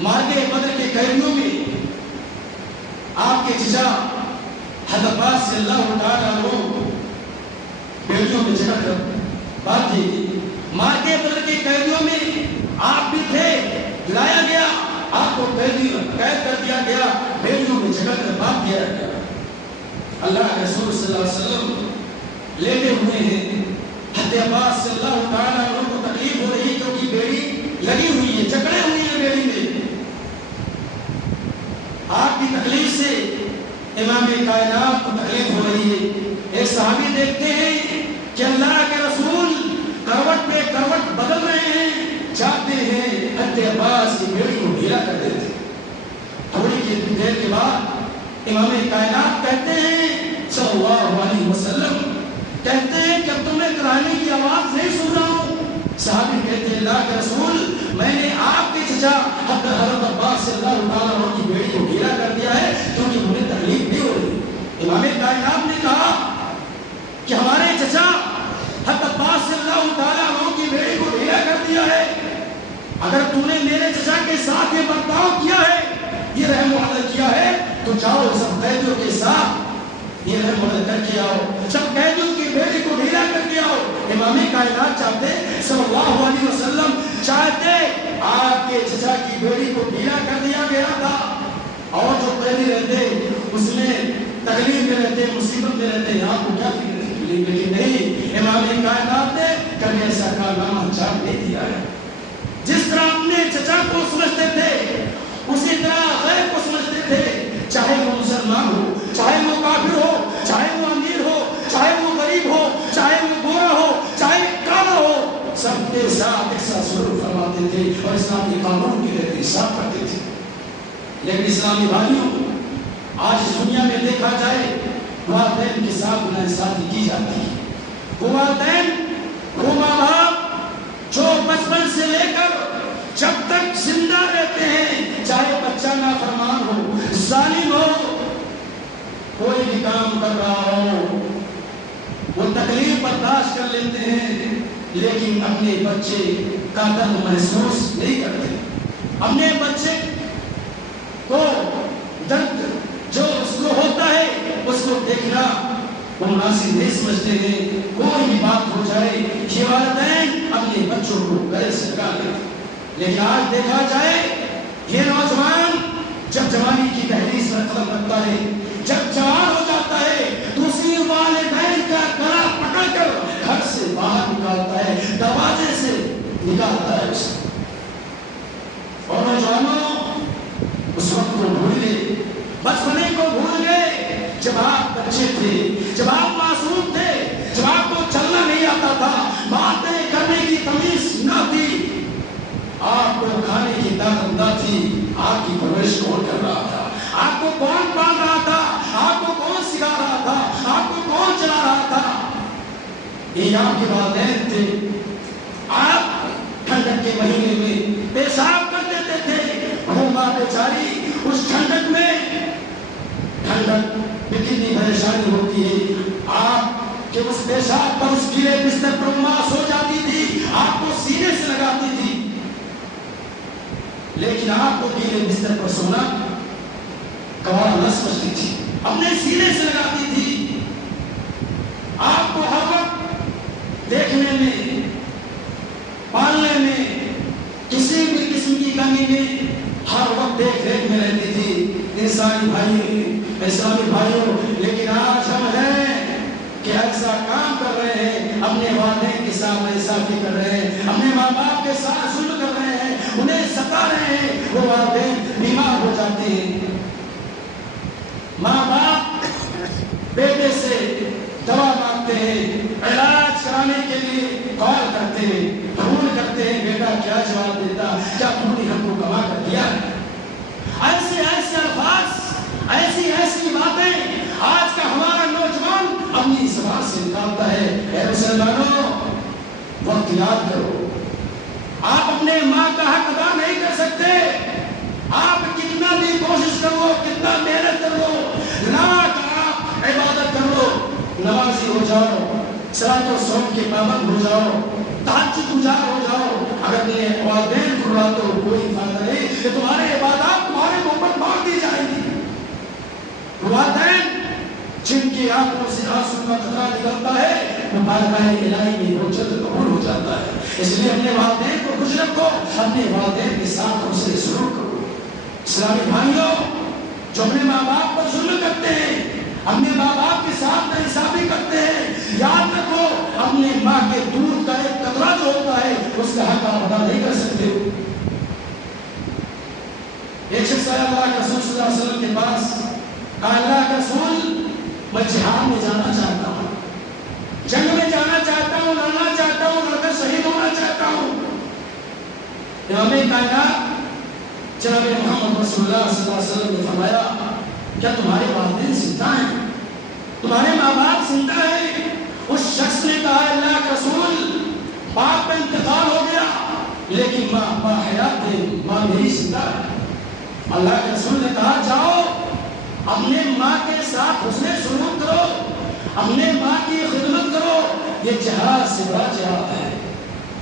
مارکے بدر کے قیدیوں میں آپ کے چچا حضرت عباس رضی اللہ تعالیٰ عنہ بیٹیوں میں جگہ کر بات کی تھی. مارکے بدر کے قیدیوں میں آپ بھی تھے, لایا گیا, آپ کو قید کر دیا گیا, بیٹیوں میں جگہ کر بات کیا گیا. اللہ کے رسول صلی اللہ علیہ وسلم لیٹے ہوئے ہیں, حضرت عباس صلی اللہ تعالیٰ عنہ کو تکلیف ہو رہی کیونکہ بیڑی لگی ہوئی ہے, جکڑے ہوئی ہیں بیڑی میں. آپ کی تکلیف سے امام کائنات کو تکلیف ہو رہی ہے. ایک صحابی دیکھتے ہیں کہ اللہ کے رسول کروٹ پہ کروٹ بدل رہے ہیں, چاہتے ہیں حضرت عباس کی بیڑی کو ڈھیلا کر دیتے. تھوڑی دیر کے بعد امام کائنات کہتے ہیں صلی اللہ علیہ وسلم, کہتے ہیں کہ اب تمہیں کرانے کی آواز نہیں سن رہا ہوں. صحابی کہتے ہیں اللہ کے رسول میں نے آپ کے چچا حضرت عباس صلی اللہ تعالیٰ عنہ کی بیڑی کو ڈھیلا کر دیا ہے کیونکہ مجھے تکلیف نہیں ہو رہی. امام کائنات نے کہا کہ ہمارے چچا حضرت عباس صلی اللہ تعالیٰ عنہ کی بیڑی کو ڈھیلا کر دیا ہے, اگر تم نے میرے چچا کے ساتھ یہ برتاؤ کیا ہے, یہ رحم و عدل کیا ہے, تو جاؤ سب قیدیوں کے ساتھ یہ رحم و عدل کر کے آؤ, سب قیدیوں کی بیڑی کو ڈھیلا کر کے آؤ. امام کائنات چاہتے صلی اللہ علیہ وسلم چاہتے آپ کے چچا کی بیڑی کو ڈھیلا کر دیا گیا تھا, اور جو قیدی رہتے اس میں تکلیف میں رہتے, مصیبت میں رہتے, آپ کو کیا فکر تھی, لیکن نہیں, امام کائنات نے کبھی ایسا کارنامہ انجام نہیں دیا ہے. جس طرح اپنے چچا کو سمجھتے تھے اسی طرح غیر کو سمجھتے تھے, چاہے وہ مسلمان ہو, چاہے وہ کافر ہو, چاہے وہ امیر ہو, چاہے وہ غریب ہو, چاہے وہ گورا ہو, چاہے کالا ہو, سب کے ساتھ ایک ساتھ سلوک فرماتے تھے اور اسلامی قانون کی احتساب کرتے تھے. لیکن اسلامی بھائیوں, آج دنیا میں دیکھا جائے والدین کے ساتھ ناانصافی کی جاتی ہے. وہ والدین, وہ ماں باپ جو بچپن سے لے کر جب تک زندہ رہتے ہیں, چاہے بچہ نافرمان ہو, ظالم ہو, کوئی بھی کام کر رہا ہو, وہ تکلیف برداشت کر لیتے ہیں, لیکن اپنے بچے کا درد محسوس نہیں کرتے. اپنے بچے کو درد جو اس کو ہوتا ہے اس کو دیکھنا وہ مناسب نہیں سمجھتے ہیں. کوئی بھی بات ہو جائے یہ والدین اپنے بچوں کو گلے سے لگا لیں. لیکن آج دیکھا جائے یہ نوجوان جب جوانی کی دہلیز پر قدم رکھتا ہے, جب جوان ہو جاتا ہے, دوسری والدین کا گلا پکڑ کر گھر سے باہر نکالتا ہے, دروازے سے نکالتا ہے اسے. اور نوجوانوں اس وقت کو بھول گئے, بچپنے کو بھول گئے جب آپ بچے تھے, جب آپ معصوم تھے, جب آپ کو چلنا نہیں آتا تھا, باتیں کرنے کی تمیز نہ تھی, آپ کو کھانے کی طاقت نہ تھی, آپ کی پرورش کون کر رہا تھا, آپ کو کون پال رہا تھا, آپ کو کون سکھا رہا تھا, آپ کو کون چلا رہا تھا, یہ آپ کے والدین تھے. آپ ٹھنڈک کے مہینے میں پیشاب کر دیتے تھے, وہ ماں بیچاری اس ٹھنڈک میں, ٹھنڈک میں کتنی پریشانی ہوتی ہے, آپ کے اس پیشاب پر اس گیلے بستر پر ماں سو جاتی تھی, آپ کو سینے سے لگاتی تھی, لیکن آپ کو گیلے بستر پر سونا گوارا نہ سمجھتی تھی, اپنے سینے سے لگاتی تھی. آپ کو ہر وقت دیکھنے میں, پالنے میں, کسی بھی قسم کی کمی میں ہر وقت دیکھ ریکھ میں رہتی تھی. انسانی اسلامی بھائیوں, لیکن آج ہم ہیں کہ ایسا کام کر رہے ہیں, اپنے والدین کے ساتھ ناانصافی کر رہے ہیں, اپنے ماں باپ کے ساتھ ظلم کر رہے ہیں, انہیں ستا رہے ہیں, وہ والدین بیمار ہو جاتے ہیں. ماں باپ بیٹے سے دوا مانگتے ہیں, علاج کرانے کے لیے کال کرتے ہیں, فون کرتے ہیں, بیٹا کیا جواب دیتا, کیا تم نے ہم کو کما کر دیا. ایسے ایسے الفاظ, ایسی ایسی باتیں آج کا ہمارا نوجوان اپنی زبان سے نکالتا ہے. اے مسلمانوں, وقت یاد کرو, آپ اپنے ماں کا حق ادا نہیں کر سکتے, آپ کتنا بھی کوشش کرو, کتنا محنت کرو, لاکھ آپ عبادت کر لو, نمازی ہو جاؤ, صلاۃ و صوم کے پابند ہو جاؤ, تہجد گزار ہو جاؤ, اگر تمہیں والدین کو رلاتے ہو کوئی فائدہ نہیں. کہ تمہارے آنکھوں سے آنسو کا قطرہ نکلتا ہے وہ بارگاہ الہی میں وہ جلد قبول ہو جاتا ہے. اس لیے اپنے والدین کو خوش رکھو, اپنے والدین کے ساتھ حسن سلوک کرو. اسلامی بھائیوں, جو اپنے ماں باپ پر ظلم کرتے ہیں, اپنے ماں باپ کے ساتھ ناانصافی کرتے ہیں, یاد رکھو اپنے ماں کے دودھ کا ایک قطرہ جو ہوتا ہے اس کا حق آپ ادا نہیں کر سکتے. ایک شخص آیا اللہ کے رسول صلی اللہ علیہ وسلم کے پاس, کہا اللہ کے رسول میں جہاد میں جانا چاہتا ہوں, جنگ میں جانا چاہتا ہوں, لڑنا چاہتا ہوں, لڑ کر شہید ہونا چاہتا ہوں. امام کائنات جناب محمد رسول اللہ صلی اللہ علیہ وسلم نے فرمایا کیا تمہارے والدین زندہ ہیں, تمہارے ماں باپ زندہ ہیں؟ اس شخص نے کہا اللہ کے رسول باپ کا انتقال ہو گیا لیکن ماں حیات ہے, ماں میری زندہ ہے. اللہ کے رسول نے کہا جاؤ اپنے ماں کے ساتھ حسن سلوک کرو, اپنے ماں کی خدمت کرو, یہ جہاد سے بڑا جہاد ہے.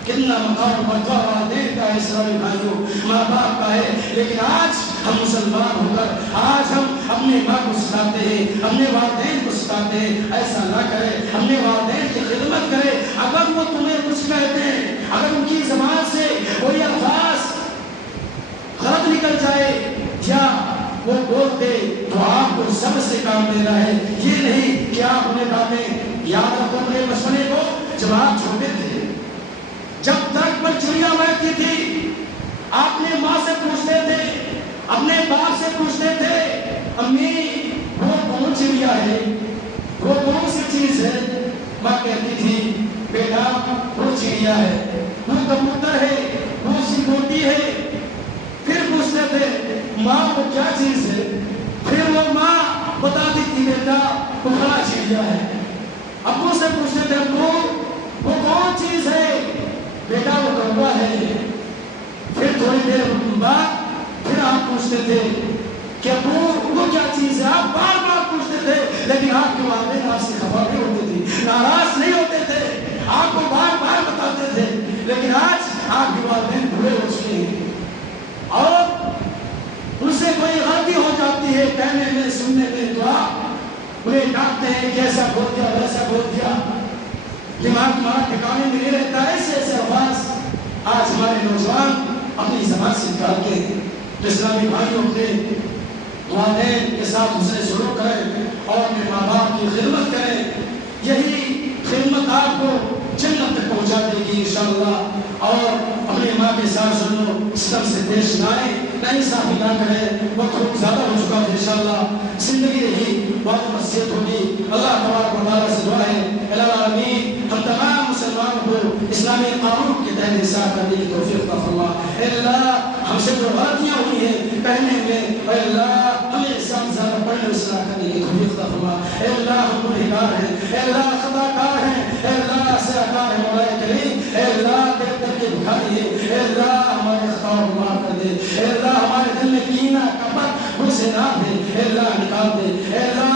کتنا مقام مرتبہ والدین کا ہے اسلامی بھائیوں, ماں باپ کا ہے. لیکن آج ہم مسلمان ہو کر آج ہم اپنے ماں کو سکھاتے ہیں, اپنے والدین کو سکھاتے ہیں ایسا نہ کرے, اپنے والدین کی خدمت کرے. اگر وہ تمہیں کچھ کہتے ہیں, اگر ان کی زبان سے کوئی الفاظ غلط نکل جائے یا وہ بولتے تو آپ کو سب سے کام لینا ہے. یہ نہیں کہ آپ انہیں باتیں یاد رکھو. اپنے بچپنے کو جب آپ چھوٹے تھے, جب درخت پر چڑیا بیٹھتی تھی, آپ نے ماں سے پوچھتے تھے, اپنے باپ سے پوچھتے تھے امی وہ کون چڑیا ہے, وہ کون سی چیز ہے؟ ماں کہتی تھی بیٹا وہ چڑیا ہے, وہ کبوتر ہے, وہ سکوٹی ہے. پھر پوچھتے تھے ماں وہ کیا چیز ہے, پھر وہ ماں بتاتی تھی بیٹا وہ بڑا چڑیا ہے. ابو سے پوچھتے تھے ابو وہ کون چیز ہے, بیٹا وہ کوا ہے. پھر تھوڑی دیر بعد پھر آپ پوچھتے تھے کہ ابو وہ کیا چیز ہے. آپ بار بار پوچھتے تھے لیکن آپ کے والدین آپ سے خفا نہیں ہوتے تھے, ناراض نہیں ہوتے تھے, آپ کو بار بار بتاتے تھے. لیکن آج آپ کے والدین بھولے ہو چکے ہیں اور ان سے کوئی غلطی ہو جاتی ہے کہنے میں سننے میں تو آپ انہیں ڈانٹتے ہیں کہ ایسا بول دیا ویسا بول دیا. دماغ تمہارا ٹھکانے میں نہیں رہتا. ایسے ایسے الفاظ آج ہمارے نوجوان اپنی زبان سے نکالتے ہیں. تو اسلامی بھائیوں کے والدین کے ساتھ حسن سلوک کریں اور اپنے ماں باپ کی خدمت کریں. یہی خدمت آپ کو جنت تک پہنچا دے گی انشاءاللہ. اور اپنے ماں کے ساتھ سنو, سب سے پیش نہ آئے, ناانصافی نہ کریں. وقت بہت زیادہ ہو چکا ہے انشاءاللہ. زندگی رہی بہت نصیحت ہوگی. اللہ تبارک و تعالیٰ سے دعا ہے الہ العالمین ہم تمام مسلمانوں کو اسلامی قانون کے تحت حساب کرنے کی توفیق عطا فرما. اے اللہ ہم سے جو غلطیاں ہوئی ہیں کہنے میں, اے اللہ ہمیں اسلام زیادہ پڑھنے اور اصلاح کرنے کی توفیق عطا فرما. اے اللہ ہم گنہگار ہیں, اے اللہ خطا کار ہیں, اے اللہ سیاکار ہیں مولا کریم. اے اللہ تیرے در کے بھکاری ہیں, اے اللہ ہمارے خطاؤں کو معاف کر دے. اے اللہ ہمارے دل میں کینہ کپٹ غصے نہ دے, اے اللہ نکال دے. اے اللہ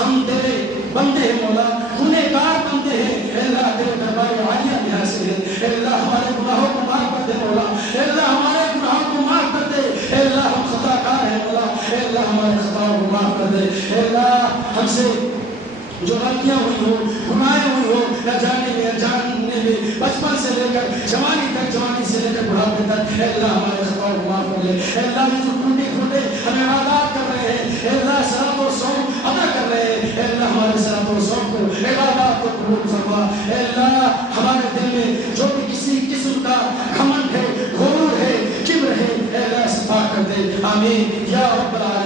ہم تیرے بندے ہیں مولا, گنہگار بندے ہیں. اے اللہ تیرے دربار عالیہ میں حاصل ہے. اے اللہ ہمارے گناہوں کو معاف کر دے مولا. اے اللہ ہمارے گناہوں کو معاف کر دے. اے اللہ ہم خطا کار ہیں مولا. اے اللہ ہمارے خطاؤں کو معاف کر دے. اے اللہ ہم سے جو غلطیاں ہوئی ہو, گناہیں ہوئی ہو, نہ جاننے میں جاننے میں, بچپن سے لے کر جوانی تک, جوانی سے لے کر بڑھاپے تک, اے اللہ ہمارے خطاؤں کو معاف کر دے. اے اللہ یہ جو ٹوٹے پھوٹے ہمیں عادات کر رہے ہیں, اے اللہ صلاۃ و صوم ادا کر رہے ہیں, اے اللہ ہمارے صلاۃ و صوم کو, عبادات کو قبول فرما. اے اللہ ہمارے دل میں جو بھی کسی قسم کا گھمنڈ ہے, غرور ہے, کبر ہے, اے اللہ صفا کر دے. آمین یا رب العالمین.